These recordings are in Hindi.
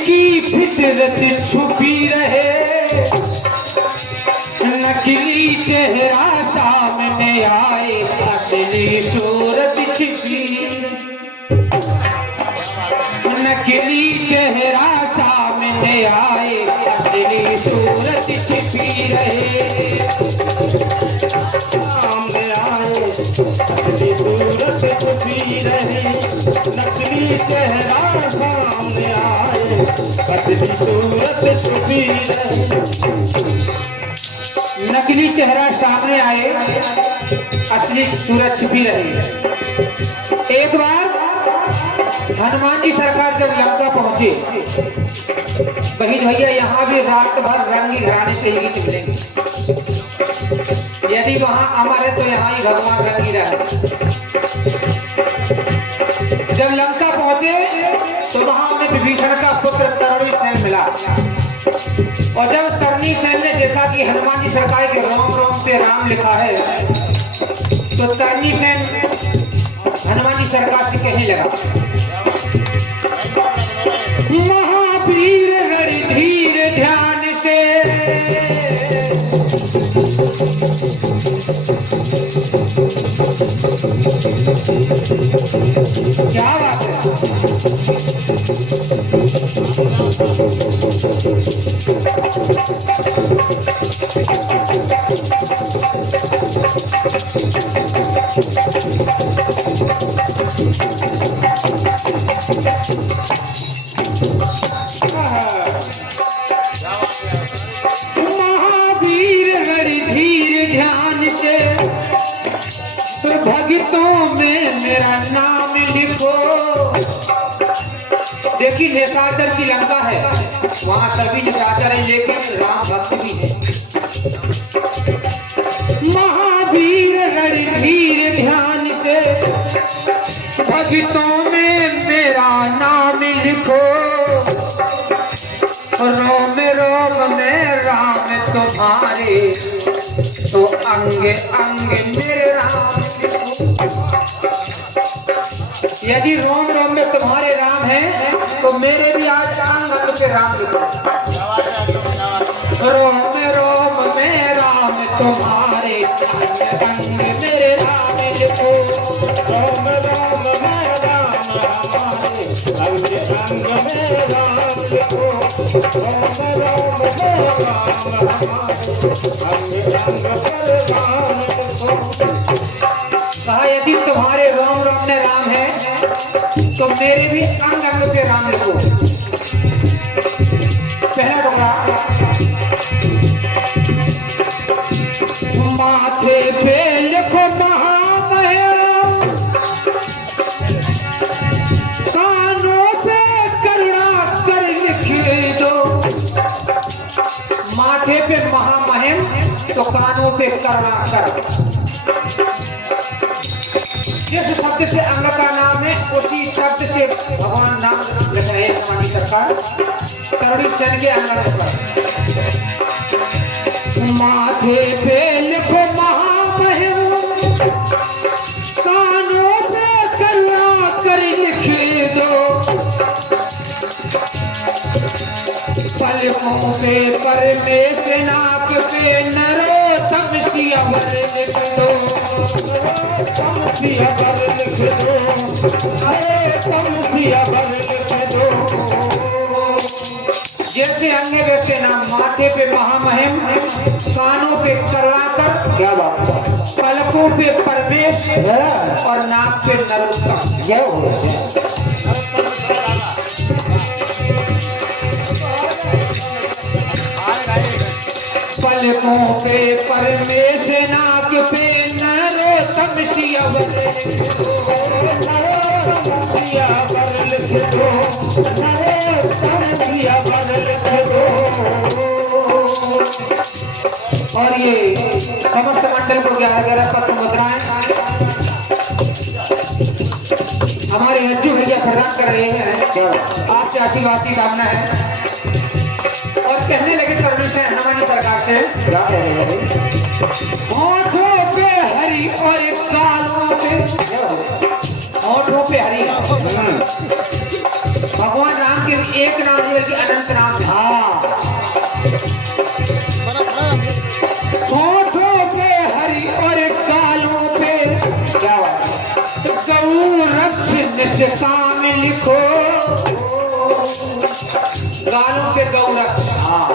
की फितरत छुपी रहे, नकली चेहरा सामने आए, असली सूरत छिपी। नकली चेहरा सामने आए, असली सूरत छिपी रहे। सामने आए, असली सूरत छिपी रहे। नकली चेहरा सामने आए, असली सूरत छिपी रहे। नकली चेहरा सामने आए, असली सूरत छिपी रहे। एक बार हनुमान जी सरकार जब लंका पहुंचे, कहीं भैया यहाँ भी रात भर रंगी घराने से ही गीत मिलेंगे। यदि वहां अमर है तो यहाँ ही भगवान रंगी रहे। जब लंका पहुंचे तो वहां हमें विभीषण का पुत्र तरणी सेन मिला, और जब तरणी सेन ने देखा कि हनुमान जी सरकार के रोम रोम पे राम लिखा है, तो तरणी सेन हनुमान जी सरकार से कहने लगा, महावीर रणधीर ध्यान से, क्या बात है। महावीर रणधीर ध्यान से, भक्तों में मेरा नाम लिखो। देखिए निशाचर की लंका है, वहां सभी निशाचर है, लेकिन राम भक्त भी है। महावीर रणधीर ध्यान से, भक्तों में मेरा नाम लिखो। रोम रोम में राम तुम्हारे, तो अंग अंग मेरे राम लिखो। यदि रोम रोम में तुम्हारे राम है, तो मेरे भी आज अंग अंग पे राम लिखो। रोम रोम में राम तुम्हारे, अंग अंग मेरे राम लिखो। रोम रोम में राम हमारे, अंग अंग मेरे राम लिखो। रोम रोम में राम हमारे, अंग अंग मेरे राम लिखो। कहा यदि तुम्हारे रोम रोम में राम है, तो मेरे भी अंग अंग पे राम लिखो। पहला टुकड़ा, माथे पे लिखो महामहिम, कानों पे करुणा कर लिख दो। माथे पे महामहिम, तो कानों पे करुणा कर। जिस शब्द से अंग का नाम है, उसी शब्द से भगवान नाम लिख रहे हैं हमारी सरकार तरणी सेन के अंग पर। माथे पे लिखो महामहिम, कानों पे करुणा कर लिख दो। पलकों पे परमेश, नाक पे नरोत्तम सिया वर लिख दो। नरोत्तम सिया वर लिख दो, नरोत्तम सिया वर लिख दो। जैसे अंगे वैसे नाम, माथे पे महामहिम, कानों पे करुणाकर, क्या बात, पलकों पे परमेश और नाक पे नरोत्तम। जय हो। पलकों पे परमेश, नाक पे नरोत्तम सिया वर लिख दो। नरोत्तम सिया वर लिख दो, नरोत्तम सिया वर लिख दो। और ये समस्त मंडल को 11 पत्र मुद्राएं हमारे हज्जू भैया प्रदान कर रहे हैं। आपसे आशीर्वाद की कामना है। और कहने लगे तरणी सेन हमारी प्रकार से, होठों पे हरी और कानों पे, होठों पे हरी। भगवान राम के एक नाम नहीं बल्कि अनंत नाम है। हाँ, होठों पे हरि और गालों पे क्या गौ रक्ष शामिल लिखो। गालों के गौ रक्ष,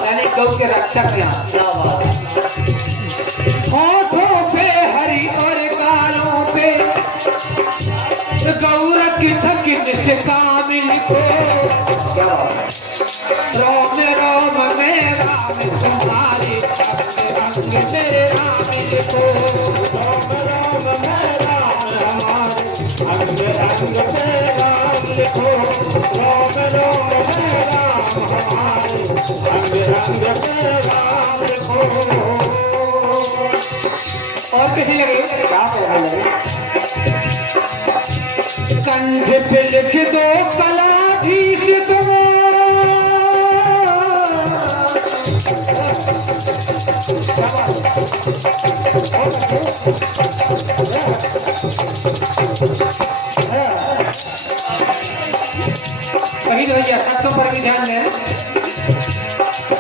यानी गौ के रक्षक। यहाँ क्या बात। होठों पे हरि और गालों पे गौ रक्षक शामिल लिखो। क्या बात। राम राम में राम तुम्हारे अंग मेरे राम लिखो। राम राम में राम हमारे अंग अंग में राम लिखो। राम राम में राम हमारे अंग अंग में राम लिखो। और कैसी लगे? क्या लगे? कंठ पे लिख दो कलाधीश तुम्हारा। कहीं भैया शब्दों पर भी ध्यान दें।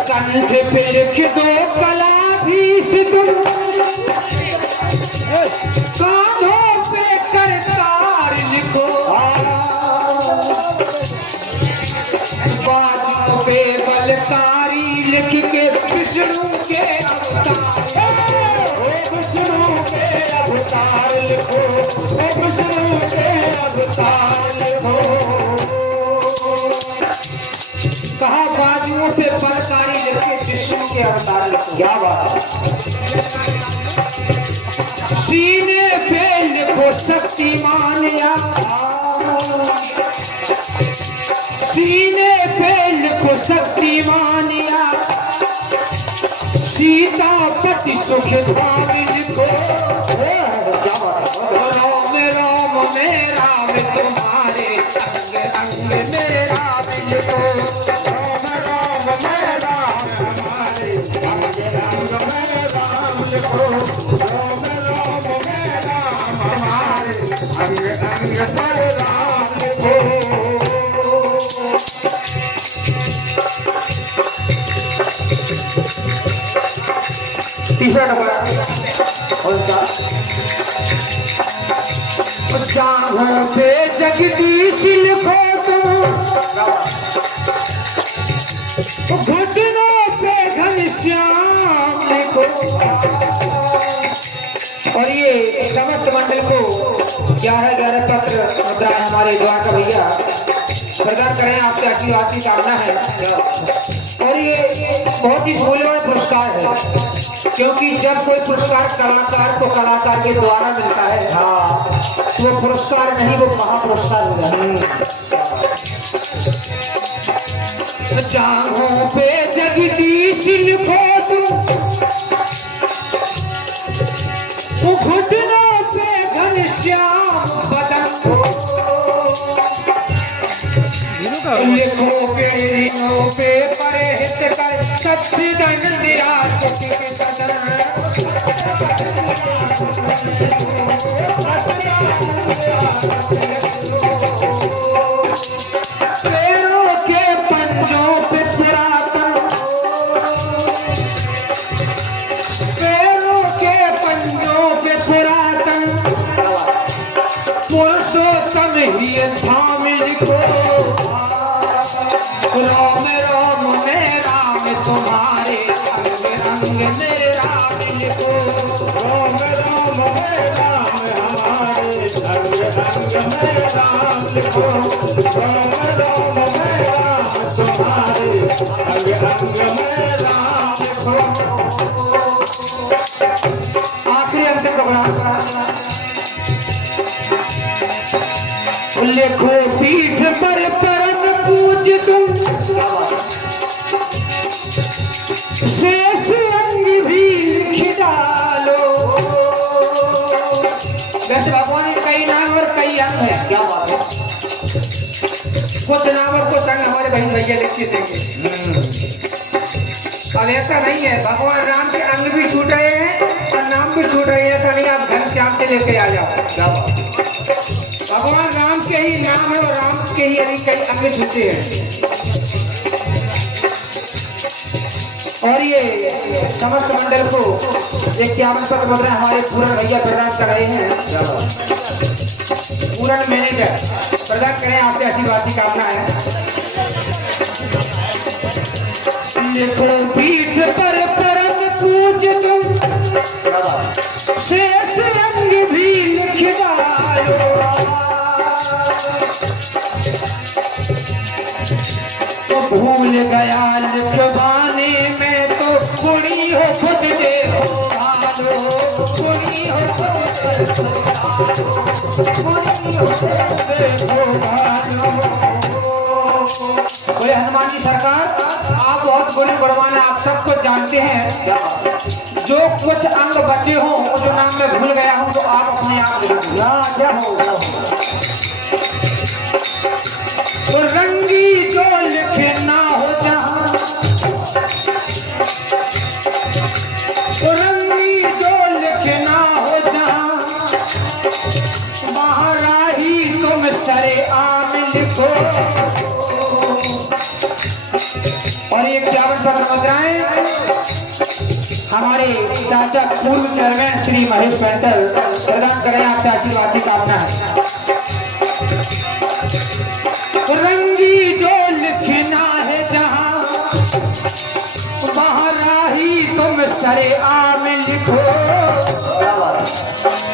कंठ पे लिख दो कलाधीश तुम, कांधों पे करतार लिखो। बाजों पे बलकारी लिख के विष्णु के अवतार। विष्णु के अवतार लिखो। विष्णु के अवतार लिखो। कहा बाजुओं पे बलकारी लिख के विष्णु के अवतार लिखो। क्या बात। सीने पे लिखो शक्तिमान या, सीने पे लिखो शक्तिमान या, सीतापति सुख धाम लिखो। राम राम में राम तुम्हारे अंग अंग में राम लिखो। राम राम में राम हमारे अंग अंग में राम लिखो। राम राम में राम हमारे अंग अंग में राम लिखो। तीसरा नंबर जाहों पे जगदीश लिखो तुम, घुटनों पे घनश्याम लिखो। और ये समस्त मंडल को 11-11 पत्र मुद्राएं हमारे द्वारका भैया प्रदान करें। आपसे आशीर्वाद की कामना है। और ये बहुत ही मूल्यवान पुरस्कार है, क्योंकि जब कोई पुरस्कार कलाकार को कलाकार के द्वारा मिलता है, हाँ, तो वो पुरस्कार नहीं, वो महापुरस्कार हो जाता है। जाहों पे जगदीश लिखो तुम, घुटनों पे घनश्याम बदन लिखो। पेड़ियों पे परे हित कर सच्चिदानंद आशुकी के सदन। शेरों के पंजों पे पुरातन, शेरों के पंजों पे पुरातन पुरुषोत्तम ही धाम लिखो। राम राम में राम तुम्हारे अंग अंग में राम लिखो। राम राम में राम हमारे अंग अंग में राम लिखो। राम राम में राम तुम्हारे अंग अंग में राम लिखो। आखिरी अंत प्रोग्राम लिखो। पीठ पर परम पूज तुम, शेष अंग भी लिख डालो। वैसे भगवान के कई नाम और कई अंग है। क्या बात है। कुछ नाम और कुछ अंग हमारे बहन भैया लिख के देंगे। अब ऐसा नहीं है, भगवान राम के अंग भी छूट रहे हैं और नाम भी छूट रहे हैं। तो नहीं, आप घनश्याम से लेके आ जाओ। क्या बात। भगवान राम के ही नाम है और राम के ही कई अंग छूटे हैं। और ये समस्त मंडल को 51 पद मुद्रा हमारे पूरन भैया प्रदान कर रहे हैं। पूरन मैनेजर प्रदान करें, आपसे आशीर्वाद की कामना है। लिखो पीठ पर परम पूज तुम, शेष रंग भी लिखवायो, तो भूल गया लिखवाने में तो कुड़ी हो खुद देखो भालो, कुड़ी हो खुद देखो भालो। बोले हनुमान जी सरकार, आप बहुत बड़े बड़वान, आप सबको जानते हैं। जो कुछ अंग बचे हों, वो जो नाम मैं भूल गया हूं, तो आप अपने आप क्या हो। तो रंगी जो लिखे ना हो जहां, तो रंगी जो लिखे ना हो जहां, महाराही तुम सरे आम लिखो। और ये 51 पद मुद्राएं हमारे चाचा पूर्व चेयरमैन श्री महेश पेंटर प्रदान करें, आपसे आशीर्वाद की कामना है। रंगी जो लिखना है जहां, महाराही तुम सरे आम लिखो।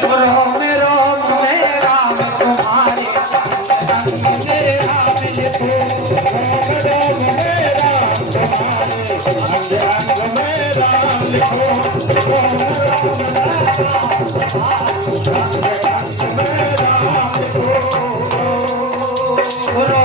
रोम रोम में राम तुम्हारे, मेरे राम लिखो। रोम रोम में राम तुम्हारे, अंग अंग में राम लिखो। रोम रोम में राम लिखो।